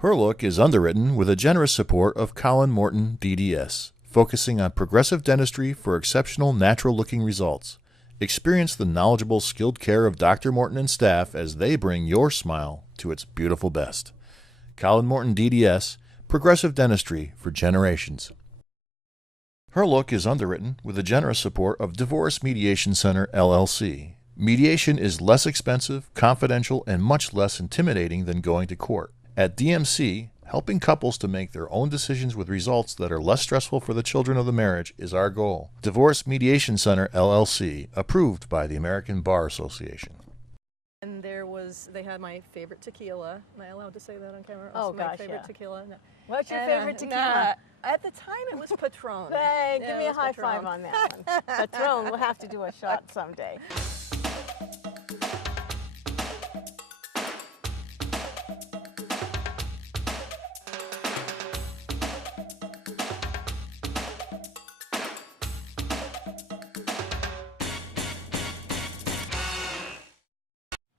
Her Look is underwritten with a generous support of Colin Morton, DDS, focusing on progressive dentistry for exceptional natural-looking results. Experience the knowledgeable, skilled care of Dr. Morton and staff as they bring your smile to its beautiful best. Colin Morton, DDS, progressive dentistry for generations. Her Look is underwritten with the generous support of Divorce Mediation Center, LLC. Mediation is less expensive, confidential, and much less intimidating than going to court. At DMC, helping couples to make their own decisions with results that are less stressful for the children of the marriage is our goal. Divorce Mediation Center, LLC, approved by the American Bar Association. And they had my favorite tequila. Am I allowed to say that on camera? Oh, my gosh, favorite yeah. tequila. No. What's your favorite tequila? At the time, it was Patron. Hey, give Yeah, me it a was high Patron. five on that one. Patron, we'll have to do a shot someday.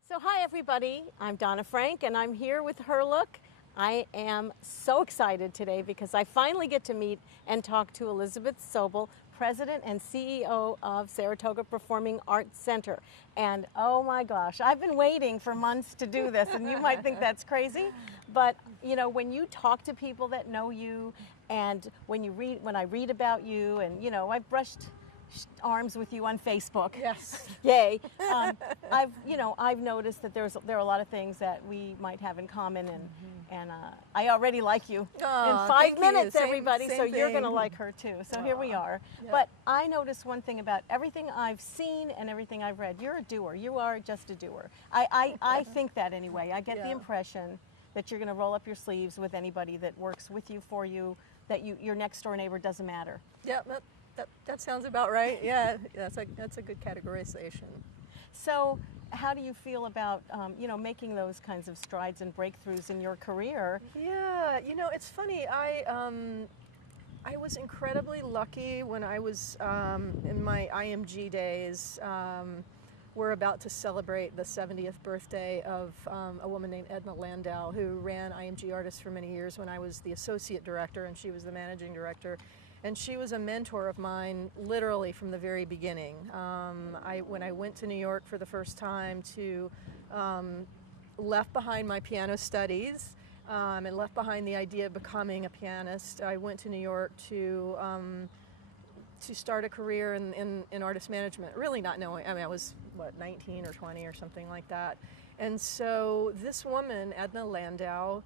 So hi everybody, I'm Dona Frank and I'm here with Her Look. I am so excited today because I finally get to meet and talk to Elizabeth Sobol, President and CEO of Saratoga Performing Arts Center. And oh my gosh, I've been waiting for months to do this, and you might think that's crazy, but you know, when you talk to people that know you and when I read about you, and you know, I've brushed arms with you on Facebook. Yes. Yay. I've noticed that there are a lot of things that we might have in common, and I already like you. Aw, in thank 5 you. minutes, Same- everybody, same so you're going to thing. like her too. So here we are. Yep. But I noticed one thing about everything I've seen and everything I've read. You're a doer. You are just a doer. I think that anyway. I get the Yeah. impression that you're going to roll up your sleeves with anybody that works with you, for you, that your next door neighbor doesn't matter. Yeah, that sounds about right. Yeah, that's a good categorization. So how do you feel about making those kinds of strides and breakthroughs in your career? Yeah, you know, it's funny. I was incredibly lucky when I was in my IMG days. We're about to celebrate the 70th birthday of a woman named Edna Landau, who ran IMG Artists for many years when I was the associate director and she was the managing director. And she was a mentor of mine literally from the very beginning. When I went to New York for the first time left behind my piano studies and left behind the idea of becoming a pianist. I went to New York to start a career in artist management, really not knowing. I mean, I was, 19 or 20 or something like that. And so this woman, Edna Landau,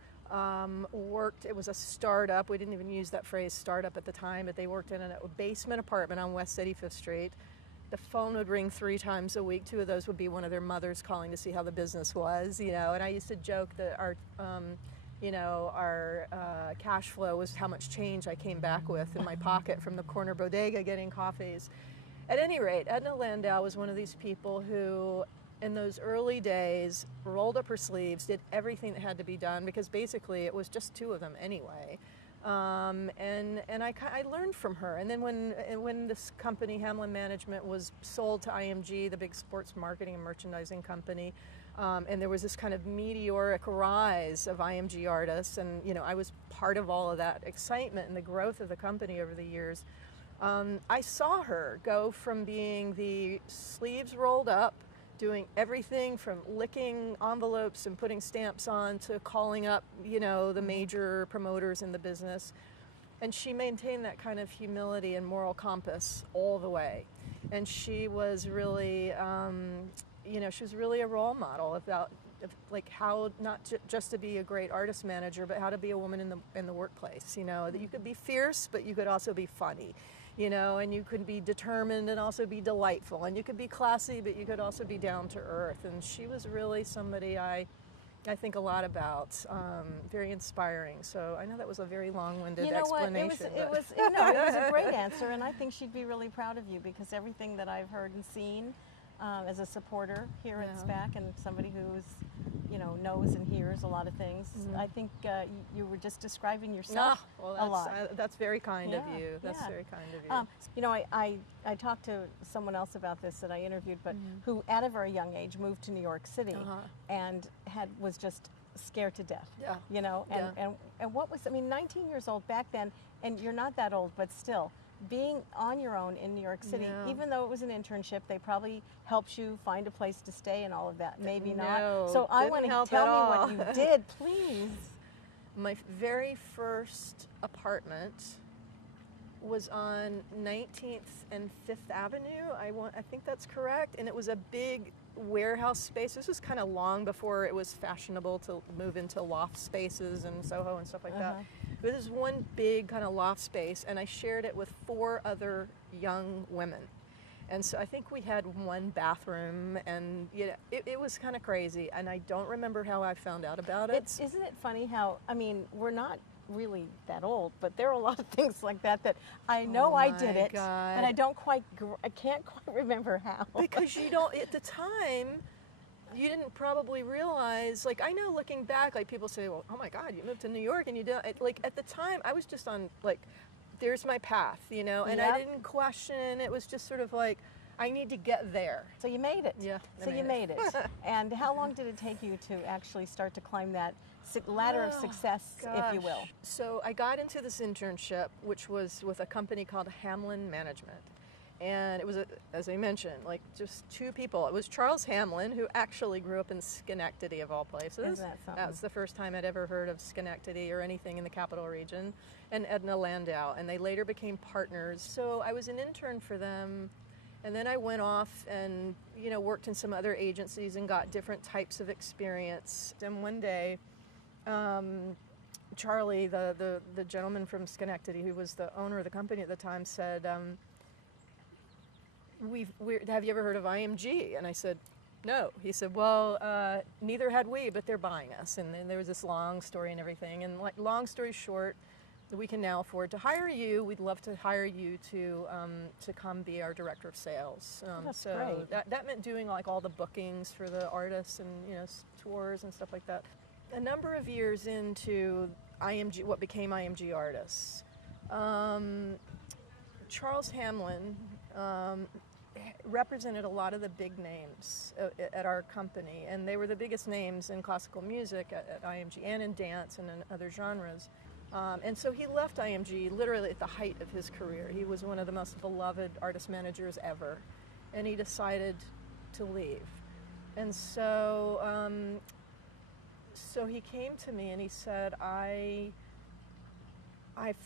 worked, it was a startup. We didn't even use that phrase startup at the time, but they worked in a basement apartment on West 85th Street. The phone would ring 3 times a week. 2 of those would be one of their mothers calling to see how the business was, you know. And I used to joke that our cash flow was how much change I came back with in my pocket from the corner bodega getting coffees. At any rate, Edna Landau was one of these people who, in those early days, rolled up her sleeves, did everything that had to be done, because basically it was just 2 of them anyway. And I learned from her. And then when this company, Hamlin Management, was sold to IMG, the big sports marketing and merchandising company, and there was this kind of meteoric rise of IMG artists, and you know, I was part of all of that excitement and the growth of the company over the years. I saw her go from being the sleeves rolled up, doing everything from licking envelopes and putting stamps on to calling up, you know, the major promoters in the business. And she maintained that kind of humility and moral compass all the way. And she was really, she was really a role model about like how not just to be a great artist manager, but how to be a woman in the workplace. You know, that you could be fierce, but you could also be funny. You know, and you could be determined and also be delightful, and you could be classy, but you could also be down to earth. And she was really somebody I think a lot about, very inspiring. So I know that was a very long-winded explanation. It was a great answer, and I think she'd be really proud of you, because everything that I've heard and seen as a supporter here at SPAC, and somebody who's, knows and hears a lot of things, I think you were just describing yourself a lot. That's very kind of you. That's very kind of you. I talked to someone else about this that I interviewed, but who at a very young age moved to New York City and was just scared to death. Yeah. You know, and, Yeah. and what was, I mean, 19 years old back then, and you're not that old, but still, being on your own in New York City, Yeah. even though it was an internship, they probably helped you find a place to stay and all of that. Maybe No, not. So I didn't want to help tell at me all. what you did, please. My very first apartment was on 19th and 5th Avenue. I think that's correct. And it was a big warehouse space. This was kind of long before it was fashionable to move into loft spaces and Soho and stuff like that. But this was one big kind of loft space, and I shared it with 4 other young women. And so I think we had one bathroom, and you know, it was kind of crazy. And I don't remember how I found out about it. Isn't it funny how, I mean, we're not really that old, but there are a lot of things like that that I know Oh I my did it, God. and I can't quite remember how. Because you don't, at the time, you didn't probably realize, like, I know looking back, like, people say, well, oh my God, you moved to New York and you did, like, at the time, I was just on, like, there's my path, you know, and Yep. I didn't question, it was just sort of like, I need to get there. So you made it. Yeah, I So you made made it. And how long did it take you to actually start to climb that ladder of success, if you will? Gosh. So I got into this internship, which was with a company called Hamlin Management. And it was, as I mentioned, like just 2 people. It was Charles Hamlin, who actually grew up in Schenectady, of all places. Isn't that something? That was the first time I'd ever heard of Schenectady or anything in the capital region. And Edna Landau, and they later became partners. So I was an intern for them, and then I went off and, you know, worked in some other agencies and got different types of experience. And one day, Charlie, the gentleman from Schenectady, who was the owner of the company at the time, said, have you ever heard of IMG? And I said, no. He said, well, neither had we, but they're buying us. And then there was this long story and everything. And like, long story short, we can now afford to hire you. We'd love to hire you to come be our director of sales. That's so great. that meant doing like all the bookings for the artists and, you know, tours and stuff like that. A number of years into IMG, what became IMG Artists, Charles Hamlin represented a lot of the big names at our company, and they were the biggest names in classical music at IMG and in dance and in other genres. And so he left IMG literally at the height of his career. He was one of the most beloved artist managers ever, and he decided to leave. And so, so he came to me and he said, I've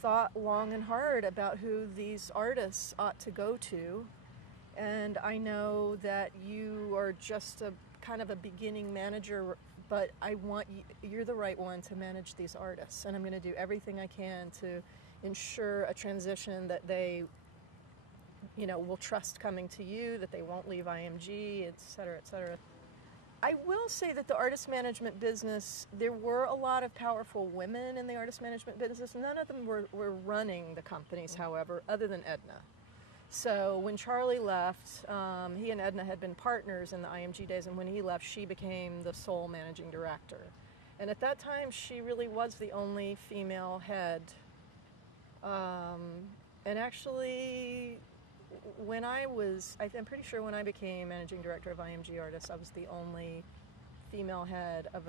thought long and hard about who these artists ought to go to, and I know that you are just a kind of a beginning manager, but I want you're the right one to manage these artists, and I'm going to do everything I can to ensure a transition that they, you know, will trust coming to you, that they won't leave IMG, et cetera, et cetera. I will say that the artist management business, there were a lot of powerful women in the artist management business. None of them were running the companies, however, other than Edna. So when Charlie left, he and Edna had been partners in the IMG days, and when he left, she became the sole managing director. And at that time, she really was the only female head. And actually, when I'm pretty sure when I became managing director of IMG Artists, I was the only female head of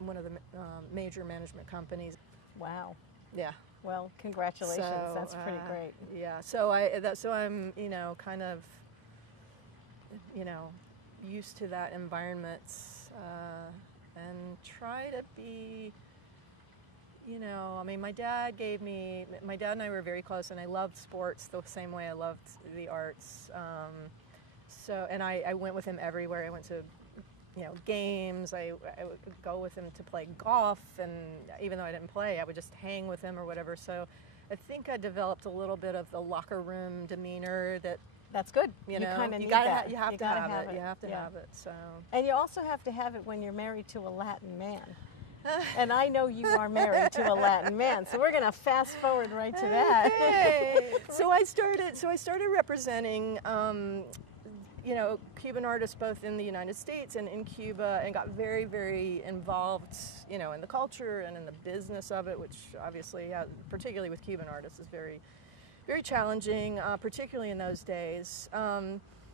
one of the major management companies. Wow. Yeah. Well, congratulations. So, That's pretty great. Yeah. So I'm, you know, kind of, you know, used to that environment, and try to be, you know, I mean, my dad and I were very close, and I loved sports the same way I loved the arts. So, and I went with him everywhere. I went to, you know, games. I would go with him to play golf, and even though I didn't play, I would just hang with him or whatever. So I think I developed a little bit of the locker room demeanor that, That's good. you know, kind of you need gotta that. you have to gotta have it. You have to Yeah. have it. So. And you also have to have it when you're married to a Latin man. And I know you are married to a Latin man, so we're going to fast forward right to that. Okay. So I started representing, you know, Cuban artists both in the United States and in Cuba, and got very, very involved, you know, in the culture and in the business of it, which obviously, particularly with Cuban artists, is very, very challenging, particularly in those days.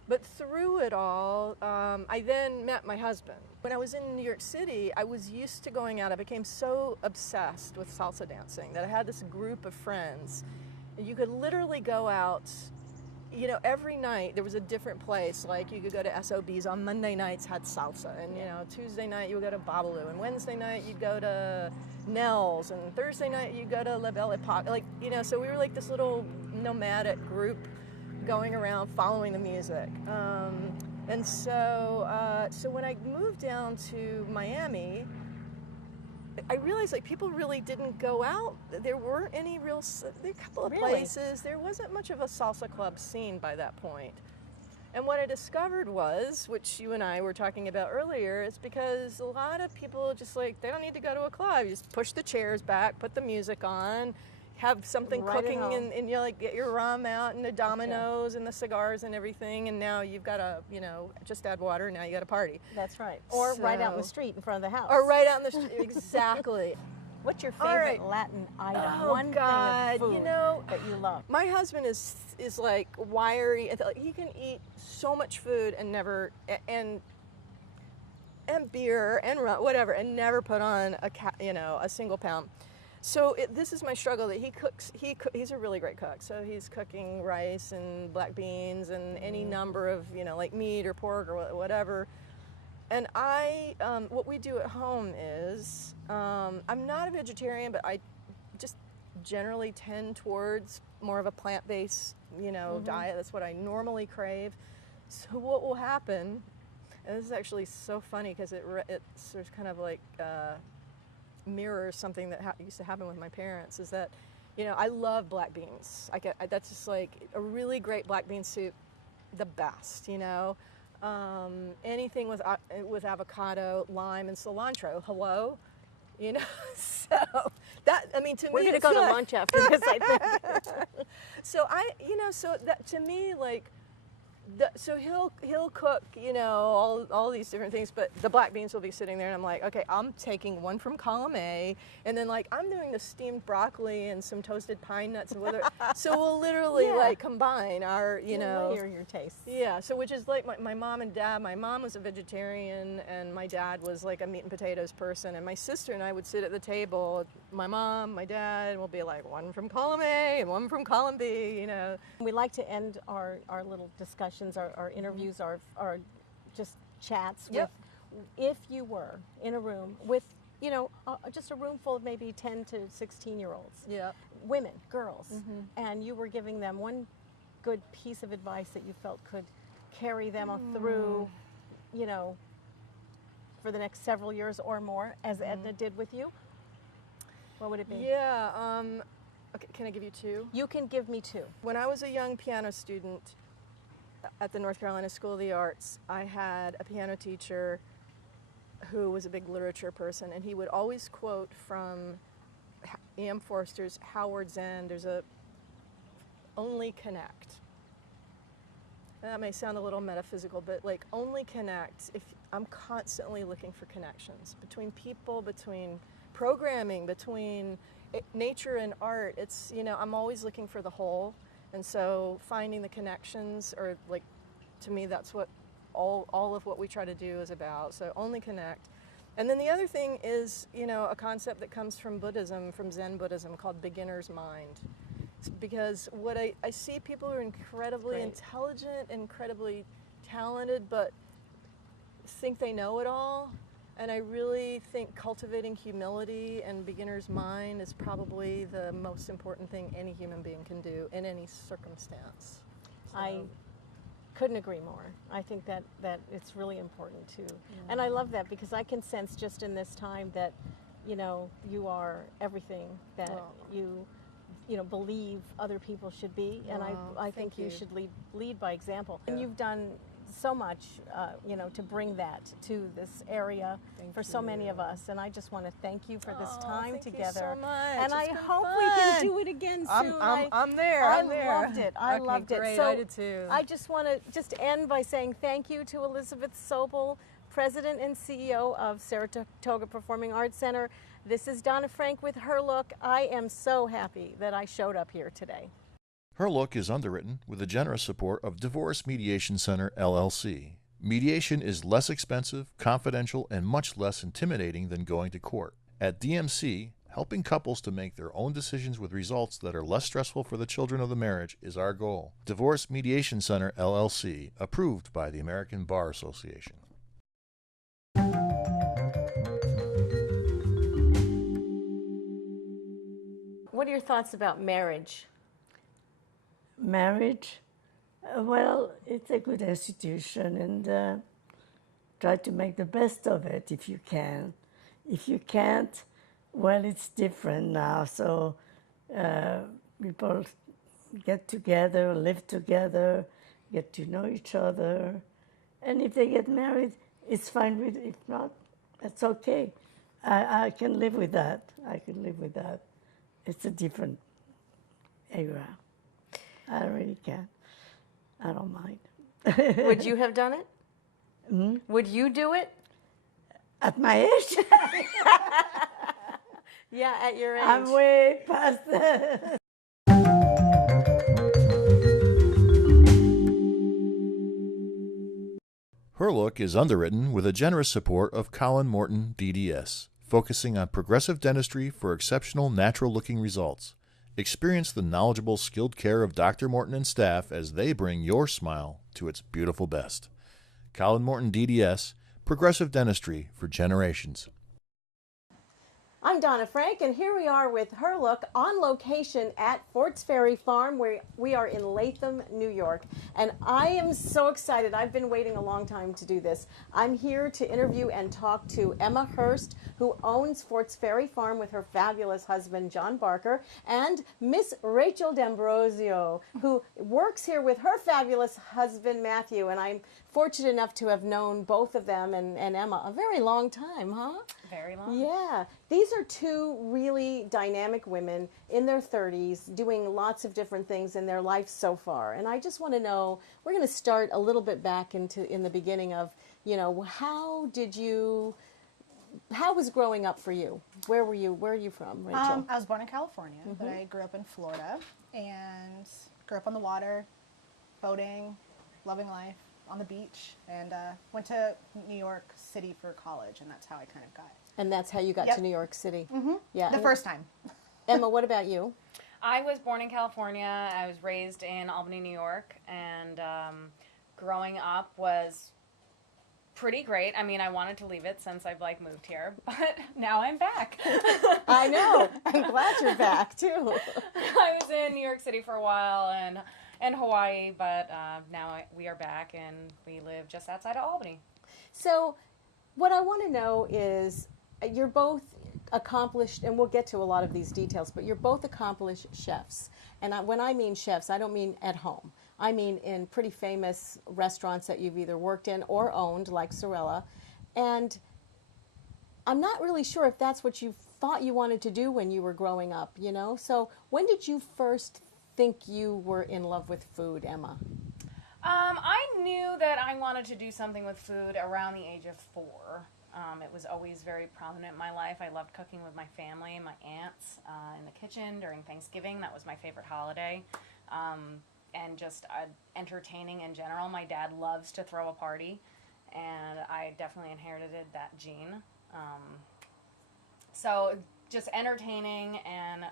But through it all, I then met my husband. When I was in New York City, I was used to going out. I became so obsessed with salsa dancing that I had this group of friends. You could literally go out, you know, every night there was a different place. Like you could go to SOB's on Monday nights, had salsa, and you know, Tuesday night you would go to Babalu, and Wednesday night you'd go to Nell's, and Thursday night you'd go to La Belle Epoque. Like, you know, so we were like this little nomadic group going around following the music. And so when I moved down to Miami, I realized like people really didn't go out. There weren't any there were a couple of places. There wasn't much of a salsa club scene by that point. And what I discovered was, which you and I were talking about earlier, is because a lot of people just like, they don't need to go to a club. You just push the chairs back, put the music on, have something Right cooking, and you like get your rum out and the dominoes and the cigars and everything, and now you've got a, you know, just add water, now you got a party. That's right. Or right out in the street in front of the house. Or right out in the street, exactly. What's your favorite Latin item? Oh, One God, thing of food you know, that you love. My husband is like wiry, and he can eat so much food and never, and beer and rum, whatever, and never put on a single pound. So this is my struggle, that he cooks. He's a really great cook. So he's cooking rice and black beans and any number of, you know, like meat or pork or whatever. And what we do at home is, I'm not a vegetarian, but I just generally tend towards more of a plant-based, you know, diet. That's what I normally crave. So what will happen, and this is actually so funny because it sort of kind of like mirrors something that used to happen with my parents, is that, you know, I love black beans. That's just like a really great black bean soup, the best, you know. Anything with avocado, lime, and cilantro. Hello, you know. So that, I mean, to We're me, going to go to lunch after this, I think. So so that to me, like, so he'll cook, you know, all these different things, but the black beans will be sitting there, and I'm like, okay, I'm taking one from column A, and then like I'm doing the steamed broccoli and some toasted pine nuts and whatever. So we'll literally like combine our, you know, your tastes. Yeah. So which is like my mom and dad. My mom was a vegetarian, and my dad was like a meat and potatoes person. And my sister and I would sit at the table, my mom, my dad, and we'll be like one from column A and one from column B, you know. We like to end our little discussions, our interviews, our just chats with, if you were in a room with, you know, just a room full of maybe 10 to 16-year-olds, women, girls, and you were giving them one good piece of advice that you felt could carry them through, you know, for the next several years or more, as Edna did with you, what would it be? Yeah. Okay, can I give you two? You can give me two. When I was a young piano student at the North Carolina School of the Arts, I had a piano teacher who was a big literature person, and he would always quote from E.M. Forster's Howard's End. There's a only connect. That may sound a little metaphysical, but like only connect. If I'm constantly looking for connections between people, between programming, between nature and art. It's, you know, I'm always looking for the whole. And so finding the connections, or like, to me, that's what all of what we try to do is about. So only connect. And then the other thing is, you know, a concept that comes from Buddhism, from Zen Buddhism, called beginner's mind. It's because what I see, people who are incredibly intelligent, incredibly talented, but think they know it all. And I really think cultivating humility and beginner's mind is probably the most important thing any human being can do in any circumstance. So. I couldn't agree more. I think that it's really important too. And I love that, because I can sense just in this time that, you know, you are everything that you know, believe other people should be. And I think you should lead by example. And you've done so much, you know, to bring that to this area for so many of us. And I just want to thank you for this time together. Thank you so much. And I hope fun. we can do it again soon. I'm there. I loved it. I loved it. Great. So I did too. I just want to end by saying thank you to Elizabeth Sobol, President and CEO of Saratoga Performing Arts Center. This is Donna Frank with Her Look. I am so happy that I showed up here today. Her Look is underwritten with the generous support of Divorce Mediation Center, LLC. Mediation is less expensive, confidential, and much less intimidating than going to court. At DMC, helping couples to make their own decisions with results that are less stressful for the children of the marriage is our goal. Divorce Mediation Center, LLC, approved by the American Bar Association. What are your thoughts about marriage? Marriage, well, it's a good institution, and try to make the best of it if you can. If you can't, well, it's different now. So people get together, live together, get to know each other, and if they get married, it's fine. If not, it's okay. I can live with that. I can live with that. It's a different era. I really can. I don't mind. Would you have done it? Would you do it? At my age? Yeah, at your age. I'm way past that. Her Look is underwritten with the generous support of Colin Morton, DDS, focusing on progressive dentistry for exceptional natural-looking results. Experience the knowledgeable, skilled care of Dr. Morton and staff as they bring your smile to its beautiful best. Colin Morton, DDS, progressive dentistry for generations. I'm Dona Frank, and here we are with Her Look on location at Forts Ferry Farm, where we are in Latham, New York. And I am so excited. I've been waiting a long time to do this. I'm here to interview and talk to Emma Hearst, who owns Forts Ferry Farm with her fabulous husband, John Barker, and Miss Rachel D'Ambrosio, who works here with her fabulous husband, Matthew. And I'm fortunate enough to have known both of them and Emma a very long time, huh? Very long. Yeah. These are two really dynamic women in their 30s doing lots of different things in their life so far. And I just want to know, we're going to start a little bit back in the beginning of, how was growing up for you? Where are you from, Rachel? I was born in California, but I grew up in Florida and grew up on the water, boating, loving life, on the beach, and went to New York City for college, and that's how I kind of got. And that's how you got to New York City? Mm-hmm. Yeah. The first time. Emma, what about you? I was born in California. I was raised in Albany, New York, and growing up was pretty great. I mean, I wanted to leave it since I've moved here, but now I'm back. I know. I'm glad you're back too. I was in New York City for a while and Hawaii, but now we are back and we live just outside of Albany. So what I want to know is, you're both accomplished, and we'll get to a lot of these details, but you're both accomplished chefs. And when I mean chefs, I don't mean at home. I mean in pretty famous restaurants that you've either worked in or owned, like Sorella. And I'm not really sure if that's what you thought you wanted to do when you were growing up, So when did you first think you were in love with food, Emma? I knew that I wanted to do something with food around the age of 4. It was always very prominent in my life. I loved cooking with my family, my aunts, in the kitchen during Thanksgiving. That was my favorite holiday. And just entertaining in general. My dad loves to throw a party, and I definitely inherited that gene. So just entertaining and,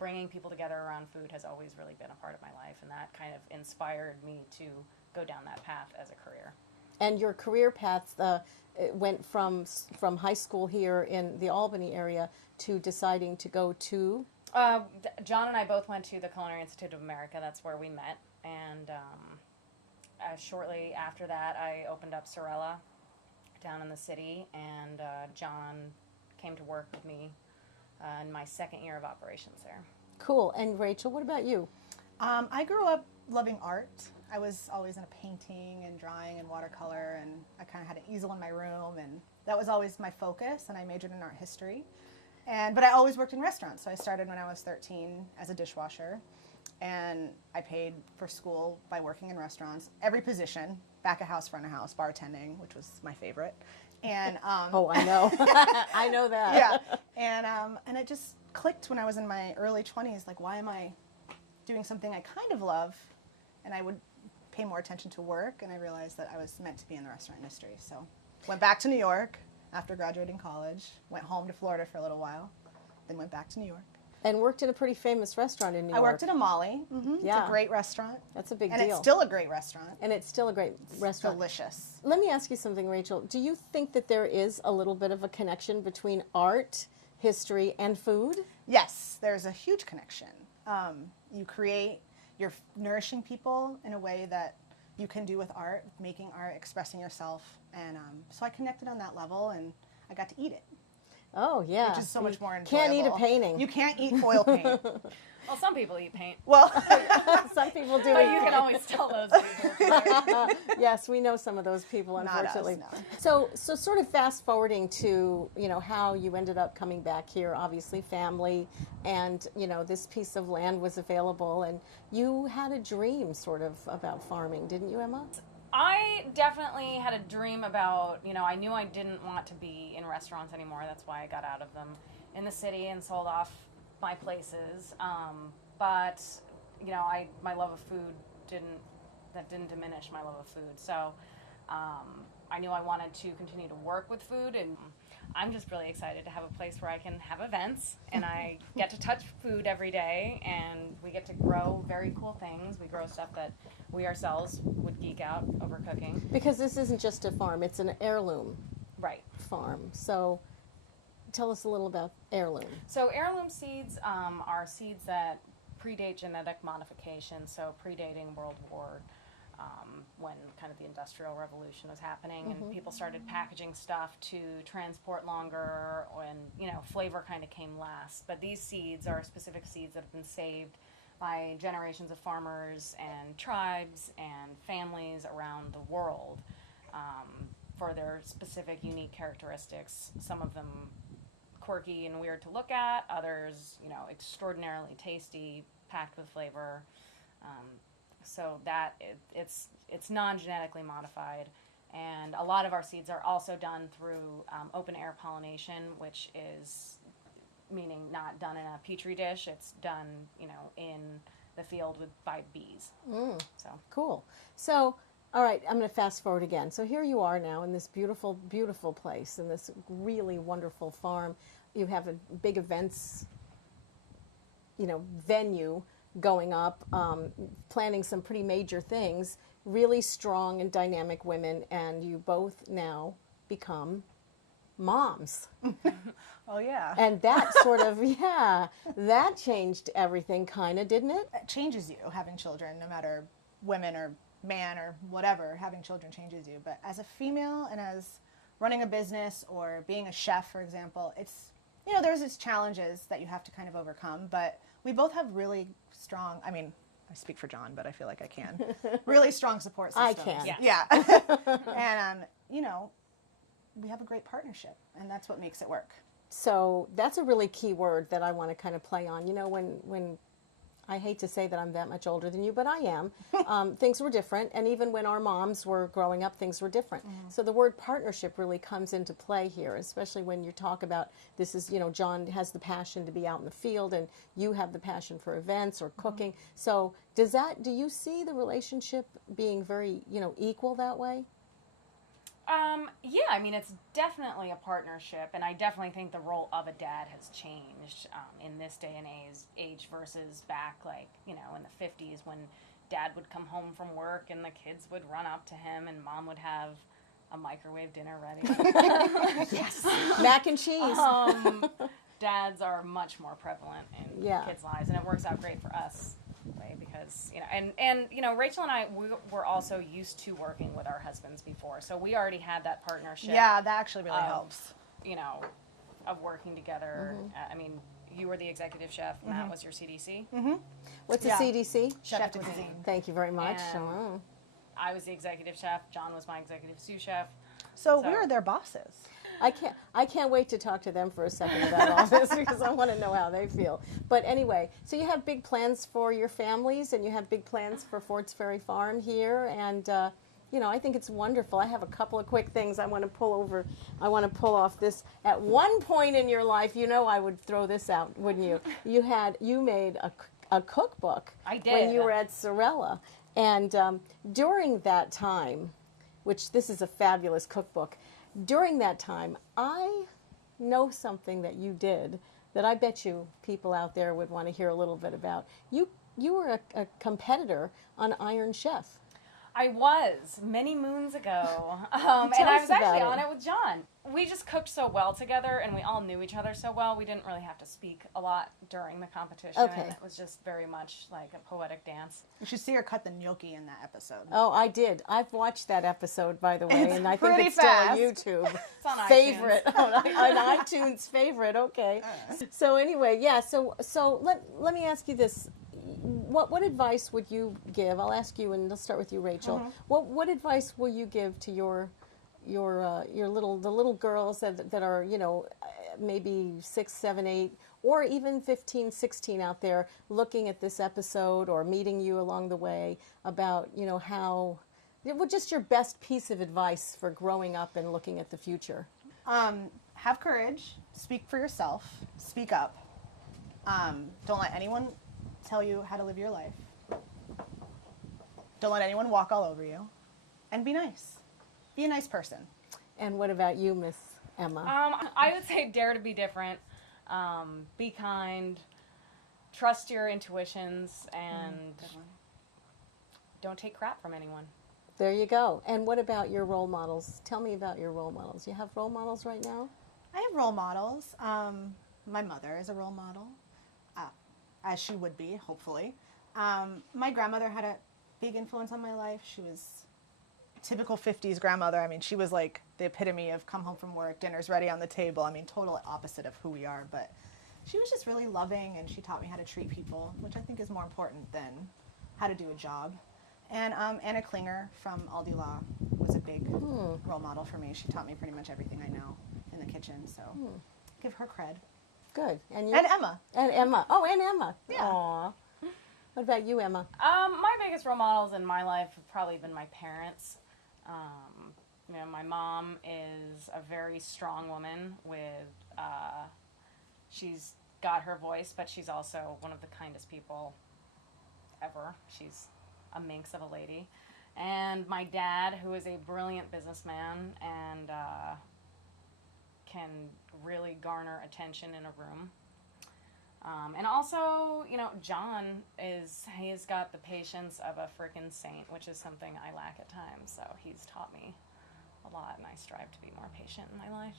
bringing people together around food has always really been a part of my life, and that kind of inspired me to go down that path as a career. And your career path went from high school here in the Albany area to deciding to go to? John and I both went to the Culinary Institute of America. That's where we met. And shortly after that, I opened up Sorella down in the city, and John came to work with me in my second year of operations there. Cool. And Rachel, what about you? I grew up loving art. I was always into painting and drawing and watercolor, and I kind of had an easel in my room, and that was always my focus, and I majored in art history. But I always worked in restaurants, so I started when I was 13 as a dishwasher, and I paid for school by working in restaurants, every position, back of house, front of house, bartending, which was my favorite. And oh, I know. I know that. Yeah. And it just clicked when I was in my early 20s, why am I doing something I kind of love, and I would pay more attention to work, and I realized that I was meant to be in the restaurant industry. So went back to New York after graduating college, went home to Florida for a little while, then went back to New York. And worked in a pretty famous restaurant in New York. I worked at Amali. Yeah. It's a great restaurant. That's a big and deal. it's still a great restaurant. And it's still a great restaurant. Delicious. Let me ask you something, Rachel. Do you think that there is a little bit of a connection between art, history, and food? Yes, there's a huge connection. You're nourishing people in a way that you can do with art, making art, expressing yourself. And so I connected on that level, and I got to eat it. Oh, yeah. Which is so much more enjoyable. Can't eat a painting. You can't eat foil paint. Well, some people eat paint. Well, some people do. But you can always tell those people. Yes, we know some of those people, unfortunately. Not us, no. So sort of fast forwarding to, how you ended up coming back here, obviously family, and, this piece of land was available, and you had a dream sort of about farming, didn't you, Emma? I definitely had a dream about, I knew I didn't want to be in restaurants anymore. That's why I got out of them in the city and sold off my places. But, my love of food didn't diminish my love of food. So I knew I wanted to continue to work with food, and I'm just really excited to have a place where I can have events and I get to touch food every day, and we get to grow very cool things. We grow stuff that we ourselves would geek out over cooking. Because this isn't just a farm, it's an heirloom farm. So tell us a little about heirloom. So heirloom seeds are seeds that predate genetic modification, so predating World War, when kind of the Industrial Revolution was happening, and people started packaging stuff to transport longer, and flavor kind of came last. But these seeds are specific seeds that have been saved by generations of farmers and tribes and families around the world for their specific unique characteristics. Some of them quirky and weird to look at, others, extraordinarily tasty, packed with flavor. So that it's non-genetically modified, and a lot of our seeds are also done through open air pollination, which is meaning not done in a petri dish. It's done, in the field by bees. So cool. So, all right, I'm going to fast forward again. So here you are now in this beautiful, beautiful place, in this really wonderful farm. You have a big events, venue going up, planning some pretty major things, really strong and dynamic women, and you both now become moms. oh yeah. And that sort of, that changed everything kind of, didn't it? It changes you, having children, no matter women or man or whatever, having children changes you. But as a female and as running a business or being a chef, for example, it's, there's these challenges that you have to kind of overcome, but we both have really strong, I speak for John, but I feel like I can, really strong support systems. I can. Yeah. And, we have a great partnership, and that's what makes it work. So that's a really key word that I want to kind of play on. When I hate to say that I'm that much older than you, but I am. Things were different, and even when our moms were growing up, things were different. So the word partnership really comes into play here, especially when you talk about this is, John has the passion to be out in the field, and you have the passion for events or cooking. So do you see the relationship being very, equal that way? Yeah, it's definitely a partnership, and I definitely think the role of a dad has changed in this day and age versus back, in the 50s when dad would come home from work and the kids would run up to him and mom would have a microwave dinner ready. Yes, mac and cheese. Dads are much more prevalent in kids' lives, and it works out great for us. Because Rachel and I we were also used to working with our husbands before, so we already had that partnership. Yeah, that actually really helps. Of working together. You were the executive chef. Matt was your CDC. What's a CDC? Chef de cuisine. Thank you very much. I was the executive chef. John was my executive sous chef. So we were their bosses. I can't wait to talk to them for a second about all this because I want to know how they feel. But anyway, so you have big plans for your families, and you have big plans for Forts Ferry Farm here, and I think it's wonderful. I have a couple of quick things I want to pull over. I want to pull off this. At one point in your life, I would throw this out, wouldn't you? You made a cookbook. I did. When you were at Sorella. And during that time, which this is a fabulous cookbook, during that time, I know something that you did that I bet you people out there would want to hear a little bit about. You were a competitor on Iron Chef. I was many moons ago, and Tell I us was actually about on it with John. We just cooked so well together, and we all knew each other so well. We didn't really have to speak a lot during the competition. Okay. And it was just very much like a poetic dance. You should see her cut the gnocchi in that episode. Oh, I did. I've watched that episode, by the way, It's and I think pretty it's still on fast. YouTube. It's on Favorite iTunes. on iTunes favorite. Okay. So anyway, yeah. So let me ask you this: what advice would you give? I'll ask you, and let's start with you, Rachel. What advice will you give to your little girls that are, you know, maybe 6, 7, 8, or even 15, 16 out there looking at this episode or meeting you along the way about, you know, how, well, just your best piece of advice for growing up and looking at the future? Have courage. Speak for yourself. Speak up. Don't let anyone tell you how to live your life. Don't let anyone walk all over you. And be nice. Be a nice person. And what about you, Miss Emma? I would say dare to be different. Be kind. Trust your intuitions, and don't take crap from anyone. There you go. And what about your role models? Tell me about your role models. You have role models right now? I have role models. My mother is a role model, as she would be, hopefully. My grandmother had a big influence on my life. She was typical 50s grandmother. I mean, she was like the epitome of come home from work, dinner's ready on the table. I mean, total opposite of who we are, but she was just really loving, and she taught me how to treat people, which I think is more important than how to do a job. And Anna Klinger from Aldi Law was a big role model for me. She taught me pretty much everything I know in the kitchen, so give her cred. Good. And you? And Emma. And Emma. Oh, and Emma. Yeah. Aw. What about you, Emma? My biggest role models in my life have probably been my parents. You know, my mom is a very strong woman with, she's got her voice, but she's also one of the kindest people ever. She's a minx of a lady. And my dad, who is a brilliant businessman and can really garner attention in a room. And also, you know, John he's got the patience of a frickin' saint, which is something I lack at times. So he's taught me a lot, and I strive to be more patient in my life.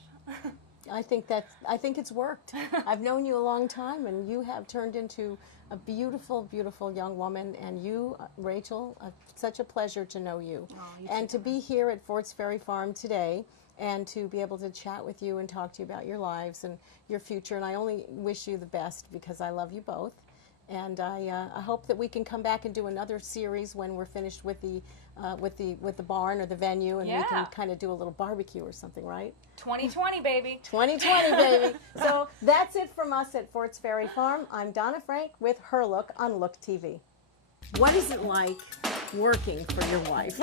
I think it's worked. I've known you a long time, and you have turned into a beautiful, beautiful young woman. And you, Rachel, such a pleasure to know you. Oh, you And too. to be here at Forts Ferry Farm today, and to be able to chat with you and talk to you about your lives and your future. And I only wish you the best because I love you both. And I hope that we can come back and do another series when we're finished with the barn or the venue, and we can kind of do a little barbecue or something, right? 2020, baby. 2020, baby. So that's it from us at Forts Ferry Farm. I'm Donna Frank with Her Look on Look TV. What is it like working for your wife?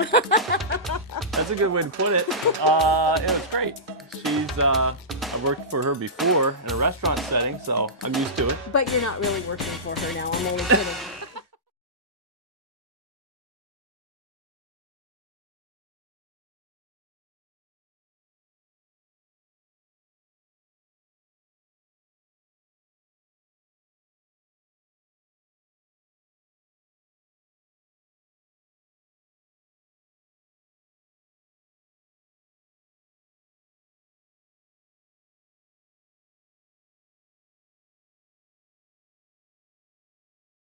That's a good way to put it. It was great. I worked for her before in a restaurant setting, so I'm used to it. But you're not really working for her now. I'm only kidding.